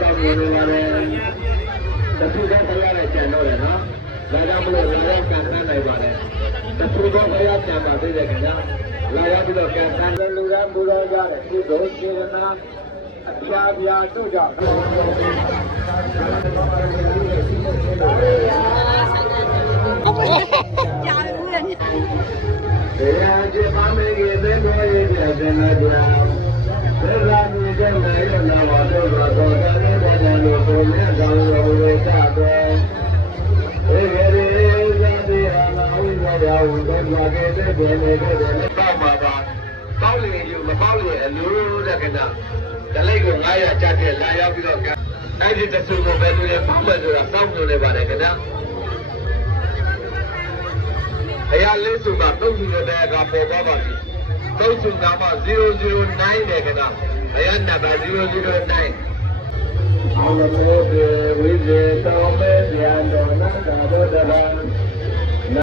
ကြောင့်ဝင်နေပါတယ်တခုတော့ဖရရကျန်တော့တယ်နော်လာကြမလို့ဝင်တော့ကန်ဆန်းနိုင်ပါတယ်တခုတော့ဖရပြန်ပါသေးတယ်ခင်ဗျာလာရပြီးတော့ကန်ဆန်းလူသားမူတော်ကြတဲ့ဒီတို့ခြေနာအပြာပြာတို့ကြောင့်တရားကျမ်းမင်းရဲ့သင်္ဘောရဲ့ပြန်တဲ့တရား ပေါ့မှာပါပေါက်လေယူမပေါက်လေအလိုတဲ့ကနာတလိုက်ကို900ကျတဲ့လာရောက်ပြီးတော့အဲ့ဒီတဆူကိုပဲလူရဲ့ပေါက်မယ်ဆိုတာစောင့်နေပါတယ်ခင်ဗျာအရာလေးစုကတုံးစုတဲ့ကပေါ်သွားပါပြီ။တုံးစုကမှ009တယ်ခင်ဗျာ။အရာနံပါတ်009။ အော်လို့ပြော